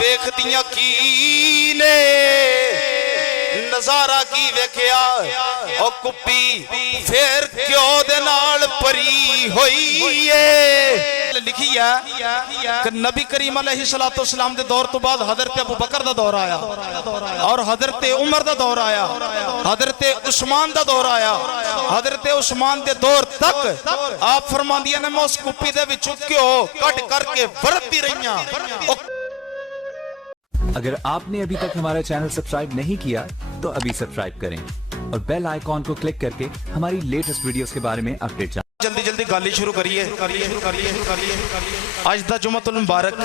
ਦੇਖਦੀਆਂ ਕੀ ਨੇ ਨਜ਼ਾਰਾ ਕੀ ਵੇਖਿਆ ਉਹ ਕੁੱਪੀ ਫੇਰ ਕਿਉਂ ਦੇ ਨਾਲ ਭਰੀ ਹੋਈ ਏ लिखी है कि नबी करीम अलैहिस्सलाम के दौर तो बाद हजरत अबू बकर का दौर आया और हजरत उमर का दौर आया, हजरत उस्मान का दौर आया। हजरत उस्मान के दौर तक आप फरमांदियां ने मैं उस कुप्पी दे विचों घ्यो कट करके वरतती रही। अगर आपने अभी तक हमारा चैनल सब्सक्राइब नहीं किया तो अभी सब्सक्राइब करें और बेल आइकॉन को क्लिक करके हमारी लेटेस्ट वीडियोस के बारे में अपडेट जानें। जल्दी जल्दी गल शुरू करिए। अज दा जुम्मतुल मुबारक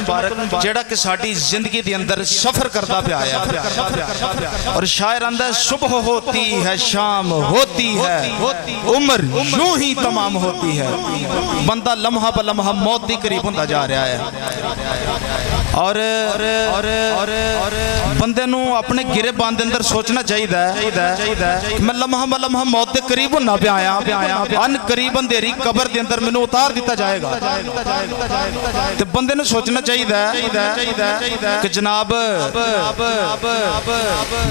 जेड़ा कि साडी जिंदगी दे अंदर सफर करता पिया है और शायर आंदा सुबह होती है शाम होती है उम्र यूं ही तमाम होती है। बंदा लम्हा ब लम्हा मौत के करीब होंदा जा रहा है और बंदे नू अपने गिरेबान दे अंदर सोचना चाहिए मैं लम्हा ब लम्हा मौत के करीब होना पिया आया अन करीब अंधेरी कबर दे अंदर मैनू उतार दिता जाएगा। ते बंदे नू सोचना चाहिए कि जनाब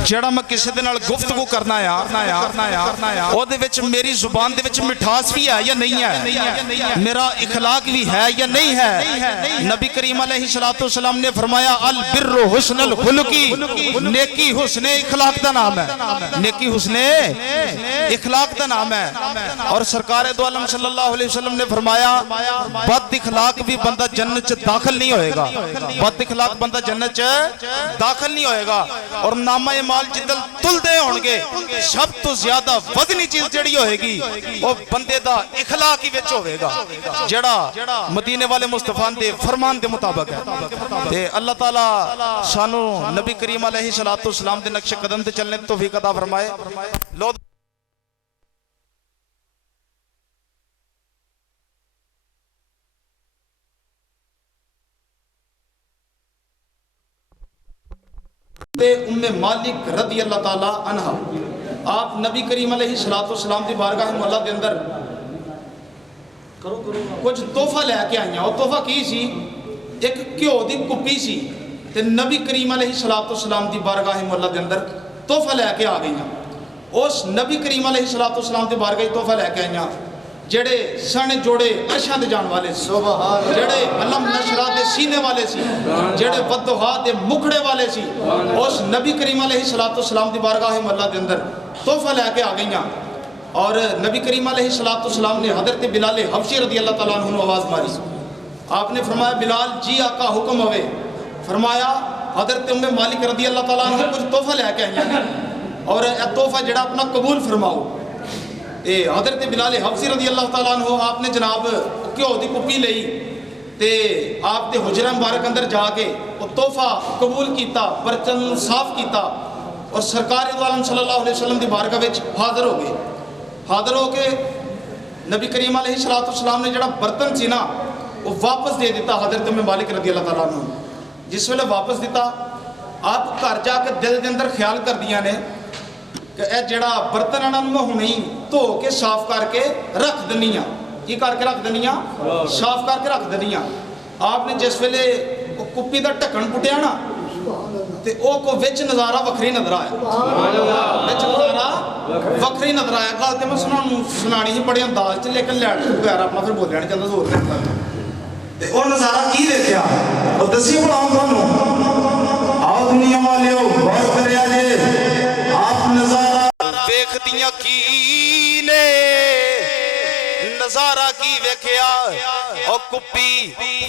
जेड़ा मैं किसी दे नाल गुफ्तगू करना आ ओदे विच मेरी जुबान दे विच मिठास भी है या नहीं है, मेरा इखलाक भी है या नहीं है। नबी करीम अलैहिस्सलाम ने फरमाया अल बिर्रु हुस्नुल खुलुकी, नेकी हुस्ने इखलाक दा नाम है। नेकी हुस्ने इखलाक दा नाम है। और सरकार दो आलम सल्लल्लाहु अलैहि वसल्लम ने फरमाया बद इखलाक भी बंदा जन्नत च दाखिल नहीं होएगा, बद इखलाक बंदा जन्नत च दाखिल नहीं होएगा। और नामा ए माल जिदल तुलदे होणगे सब तो ज्यादा वजनी चीज जेड़ी होएगी वो बंदे दा इखलाक ही विच होवेगा जेड़ा मदीने वाले मुस्तफा दे फरमान दे मुताबिक है। ते अल्लाह ताला सानू नबी करीम अलैहिस्सलाम दे नक्शे कदम ते चलने दी तौफीक अता फरमाए। लो उम्मे मालिक रदी अल्लाह ताला अन्हा आप नबी करीम अलैहिस्सलाम दी बारगाह मुअल्ला दे अंदर कुछ तोहफा लैके आईयां। वो तोहफा की सी? एक घ्यो दी कुप्पी सी ते नबी करीम अलैहिस्सलाम दी बारगाह मुअल्ला दे अंदर तोहफा लैके आ गईयां। उस नबी करीम अलैहिस्सलाम दी बारगाह तोहफा लैके आईयां जेड़े सन जोड़े अर्शां ते जान वाले सी, जेड़े अलम नशरा दे सीने वाले सी, जेड़े वद्दुहा दे मुखड़े वाले सी। उस नबी करीम अलैहिस्सलाम दी बारगाह मुअल्ला दे अंदर तोहफा लैके आ गईयां। और नबी करीम अलैहिस्सलाम ने हजरत बिलाल हबशी रदी अल्लाह तआला अन्हु आवाज़ मारी। आपने फरमाया बिलाल जी आका हुक्म होवे। फरमाया हजरत उम्मे मालिक रदी अल्लाह तआला अन्हु कुछ तोहफा लैके आईयां और यह तोहफा जेड़ा अपना कबूल फरमाओ। हजरत बिलाल हबशी रदी अल्लाह तआला अन्हु आपने जनाब घ्यो की कुप्पी लई ते आप दे हुजरा मुबारक अंदर जाके वो तोहफा कबूल किया, बर्तन साफ किया और सरकार दो आलम सल्लल्लाहु अलैहि वसल्लम की बारगाह विच हाज़र हो गए। हाज़र हो के नबी करीम अलैहिस्सलाम ने जड़ा बर्तन सी ना वो वापस दे दिता हजरत में मालिक रदी अल्लाह तआला अन्हु। जिस वेले वापस दिता आप घर जाके दिल के अंदर ख्याल कर दिया ने कि यह जड़ा बर्तन है मैं हुणे धो के साफ करके रख दिनी हाँ। की करके रख दिनी हाँ? साफ करके रख दिनी हाँ। आपने जिस वेले कुप्पी का ढक्कन पुटिया ना ते को विच नज़ारा वखरी नजर आया, विच नज़ारा वखरी नजर आया। गल तो मैं सुनानी ही बड़े अंदाज च लेकिन लैट बगैर अपना फिर बोलिया नहीं चाहता जोर नहीं। वो नज़ारा की देखा और दसी बनाओ तुहानू। आओ दुनिया वालियो गौर करिया जे आप नज़ारा देखदियां की ने नज़ारा की वेखिया और कुप्पी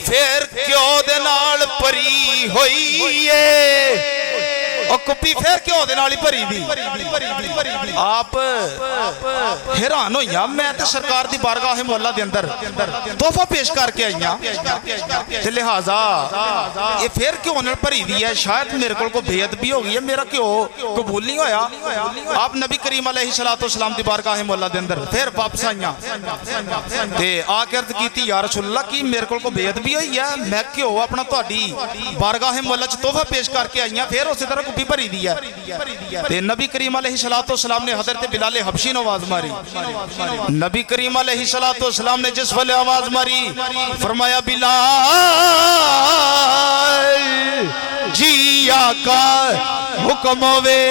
फेर क्यों दे नाल भरी होई है। और कुप्पी फेर क्यों दे नाल ही भरी दी। आप हैरान होइया मैं ते सरकार दी बारगाह मुअल्ला दे अंदर तोहफा पेश करके आईयां ते लिहाजा ये फेर क्यों नाल भरी दी है। शायद मेरे को बेअदबी हो गई है, मेरा क्यों कबूल नहीं होया। आप नबी करीम अलैहिस्सलाम दी बारगाह मुअल्ला दे अंदर फिर वापस आईयां ते आके अर्ज कीती या रसूलल्लाह की मेरे को बेअदबी हुई है, मैं क्यों अपना तुहाडी बारगाह मुअल्ला च तोहफा पेश करके आईयां फिर उसी तरह कुप्पी भरी दी है ते नबी करीम अलैहिस्सलाम ने हजरत बिलाल हबशी ने आवाज मारी नबी करीम अलैहिस्सलाम ने जिस वेले आवाज मारी फरमाया बिलाल जी आका हुक्म होवे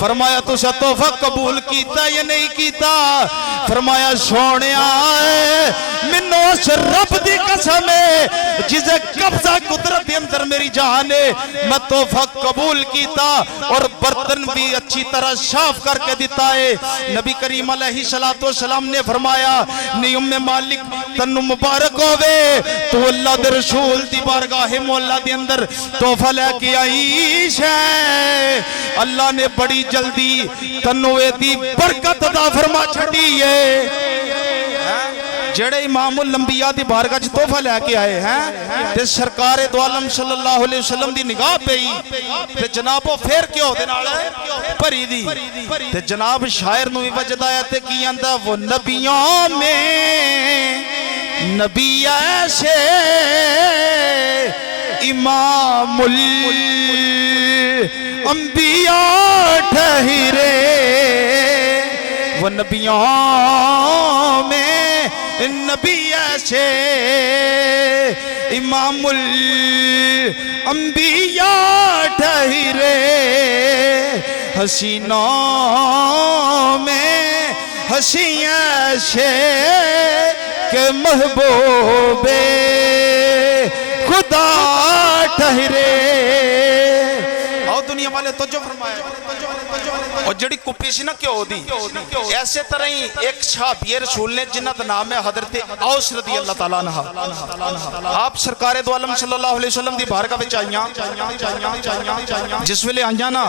फरमाया तुसा तोहफा कबूल कीता या नहीं कीता फरमाया सोनिया मैनू उस रब दी कसम है जिसे कब्जा कुदरत के अंदर मेरी जान है मैं तोहफा कबूल कीता और बर्तन भी अच्छी तरह साफ करके दिता है नबी करीम अलैहिस्सलाम ने फरमाया नी उम्मे मालिक तन्नू मुबारक होवे तू अल्लाह दे रसूल दी बारगाह मौला दे अंदर तोहफा लेके आई है अल्लाह ने बड़ी जल्दी तन्नू दी बरकत अता फरमा छड़ी है जेड़े इमामुल अंबिया दी बारगाह च तोहफा लेके आए हैं ते सरकार दो आलम सल्लल्लाहु अलैहि वसल्लम दी निगाह पई ते जनाब ओ फिर क्यों दे नाल भरी दी ते जनाब शायर नु भी वजदा है ते की आंदा वो नबियों में नबी ऐसे इमामुल अंबिया ठहरे वो नबियों में नबी ऐसे इमामुल अंबिया ठहरे हसीनों में हसी ऐसे के महबूबे खुदा ठहरे आओ दुनिया वाले तो जो फरमाया और जड़ी कुप्पी सी ना क्यों दी ऐसे तरह ही एक सहाबी रसूल ने जिन्ना दा नाम है हजरत औस रदी अल्लाह तआला अन्हा आप सरकार दो आलम सल्लल्लाहु अलैहि वसल्लम दी बारगाह विच आईयां जिस वेले आईयां ना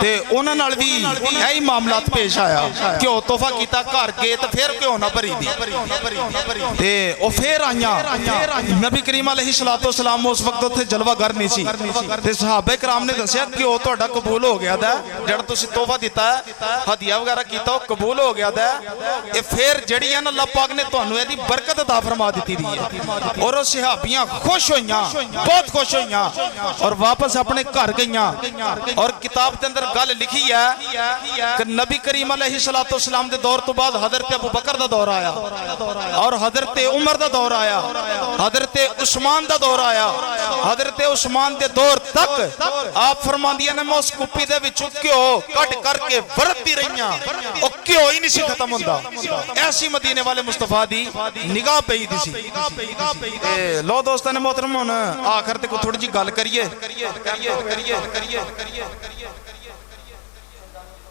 ते उन्हां नाल भी यही मामलात पेश आया क्यों तोहफा कीता घर गए ते फिर क्यों ना भरी दी ते ओ फिर आईयां नबी करीम अलैहिस्सलातु वस्सलाम उस वक्त उत्थे जलवागर नहीं सी ते सहाबा कराम ने दस्सिया क्यों तुहाडा कबूल हो गया दा जड़ तुसी तोहफा दिता हदिया वगैरह कीता कबूल हो गया दा ये फिर जड़ी है ना अल्लाह पाक ने तुहानू इहदी बरकत अता फरमा दी दी है और वो सहाबियां खुश होइयां बहुत खुश होइयां और वापस अपने घर गईयां और किताब के अंदर गल लिखी है कि नबी करीम अलैहिस्सलातु वस्सलाम दे दौर तो बाद हजरत अबू बकर दा दौर आया और हजरत उमर दा दौर आया हजरत उस्मान दा दौर आया हजरत उस्मान दे दौर तक आप फरमांदियां ने मैं उस कुप्पी दे विचों घ्यो कट करके वरतती रहियां ओ घ्यो ही नहीं सी खत्म हुंदा ऐसी मदीने वाले मुस्तफा दी निगाह पई दी सी लो दोस्तां ने मोहतरम हुण आखिर ते कोई थोड़ी जी गल करिए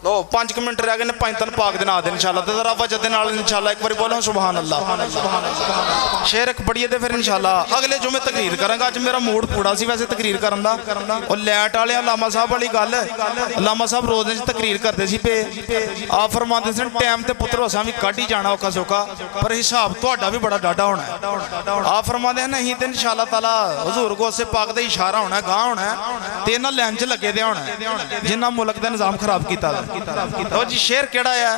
लो 5 मिनट रह गए ने 5 तन पाक दे नाल दे इंशाअल्लाह ते जरा वजह दे नाल इंशाअल्लाह एक बार बोलो सुभान अल्लाह शेर एक पढ़िए ते फिर इंशाअल्लाह अगले जुमे तकरीर करांगा आज मेरा मूड पूरा सी वैसे तकरीर करन दा और लैट वाले अल्लामा साहब वाली गल अल्लामा साहब रोज च तकरीर करते सी पे आप फरमाते सन टाइम ते पुत्र असां भी कढ ही जाना औखा सौखा पर हिसाब तुहाडा भी बड़ा डाडा होना है आप फरमाते हैं नहीं ते इंशाअल्लाह ताला हुजूर को उससे पाक दा इशारा होना गां होना ते इन्हां लाइन च लगे दे होना जिन्ना मुल्क दा निजाम खराब कीता तो जी शेर केड़ा है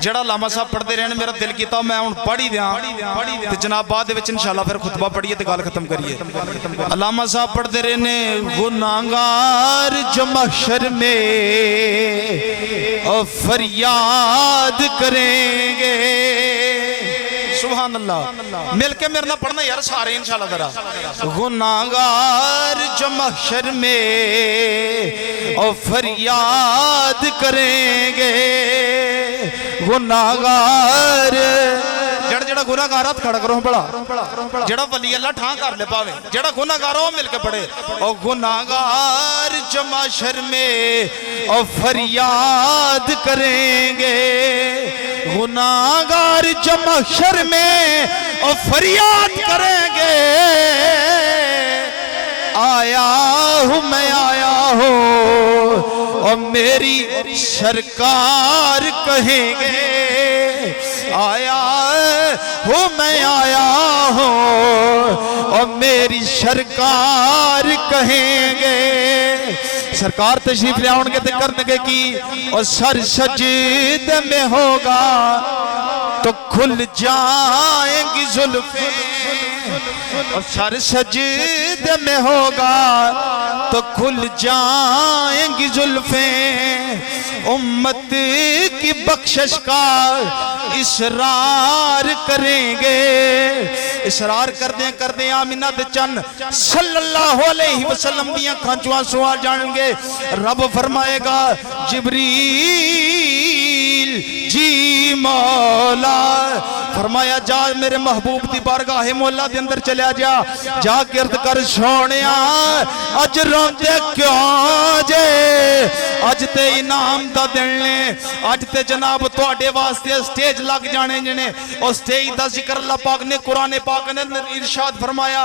जेड़ा लामा साहब पढ़ते रहे मेरा दिल किया मैं हुण पढ़ ही दियां ते जनाब बाद दे विच इंशाअल्लाह फिर खुतबा पढ़िए ते गल खत्म करिए लामा साहब पढ़ते रहे ने गुनाहगार जो महशर में और फरियाद करेंगे सुभान अल्लाह मिलके मेरे ना पढ़ना यार सारे इंशाअल्लाह जरा गुनाहगार जो महशर में और फरियाद करेंगे गुनाहगार जड़ा जड़ा गुनाहगार हाथ खड़ा करो बड़ा जड़ा वली अल्लाह ठां कर ले पावे जड़ा गुनाहगार हो मिलके पढ़े और गुनाहगार जो महशर में और फरियाद करेंगे गुनाहगार जो महशर में और फरियाद करेंगे आया हूँ मैं आया हूँ और मेरी सरकार कहेंगे आया हूँ मैं आया हूँ और मेरी सरकार कहेंगे सरकार तशरीफ ले आउणगे ते करनगे की और सर सजदे में होगा तो खुल जाएंगी जुल्फें और सर सजदे में होगा تو کھل جائیں گی زلفیں امت کی بخشش کا اصرار کریں گے. اصرار کر دیں آمینہ دے چن صلی اللہ علیہ وسلم دیاں کھانچواں سوا جان گے. رب فرمائے گا جبریل جی مولا، فرمایا جا میرے محبوب دی بارگاہ مولا دے اندر چلیا جا کے عرض کر سونیا اج روندے کیوں جے، اج تے انعام دا دن نے، اج تے جناب تواڈے واسطے سٹیج لگ جانے جنے. اور سٹیج دا ذکر اللہ پاک نے قرآن پاک نے ارشاد فرمایا،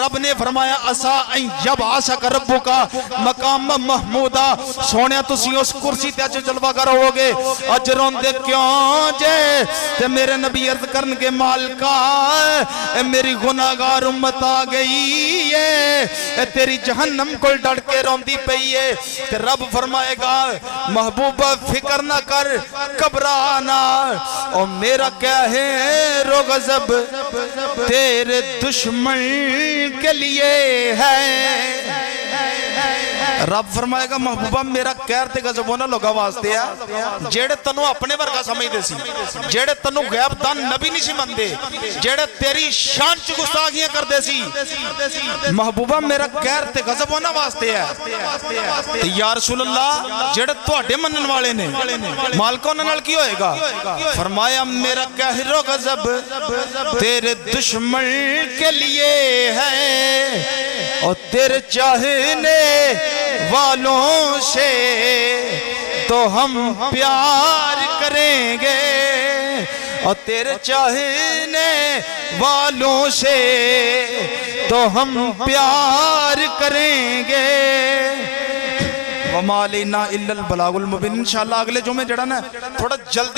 رب نے فرمایا اسا ان یبعثک ربک مقام محمودا. سونیا تسی اس کرسی تے اج جلوہ گر ہو گے. اج روندے کیوں جے تے میرے نبی عرض کرن کے مالکا اے میری گناہگار امت آ گئی ہے، اے تیری جہنم کو ڈڑ کے روندی پئی ہے. تے رب فرمائے گا محبوبہ فکر نہ کر گھبرانا، اور میرا کیا ہے رو غضب تیرے دشمن کے لیے ہے. رب فرمائے گا محبوبہ میرا کہر تے غضب ہونا لوگا واسطے ہے جیڑے تنو اپنے ورگا سمجھ دے سی، جیڑے تنو غیب دان نبی نہیں سی من دے، جیڑے تیری شان چ گستاخیاں کر دے سی. محبوبہ میرا کہر تے غضب ہونا واسطے ہے. یا رسول اللہ جیڑے تواڈے منن والے نے مالکا انہاں نال کی ہوئے گا؟ فرمایا میرا کہر و غضب تیرے دشمن کے لیے ہے، اور تیرے چاہنے والوں سے تو ہم پیار کریں گے، اور تیرے چاہنے والوں سے تو ہم پیار کریں گے. وَمَا عَلَيْنَا إِلَّا الْبَلَاغُ الْمُبِينُ. انشاءاللہ اگلے جمعے جڑا نا تھوڑا جلدی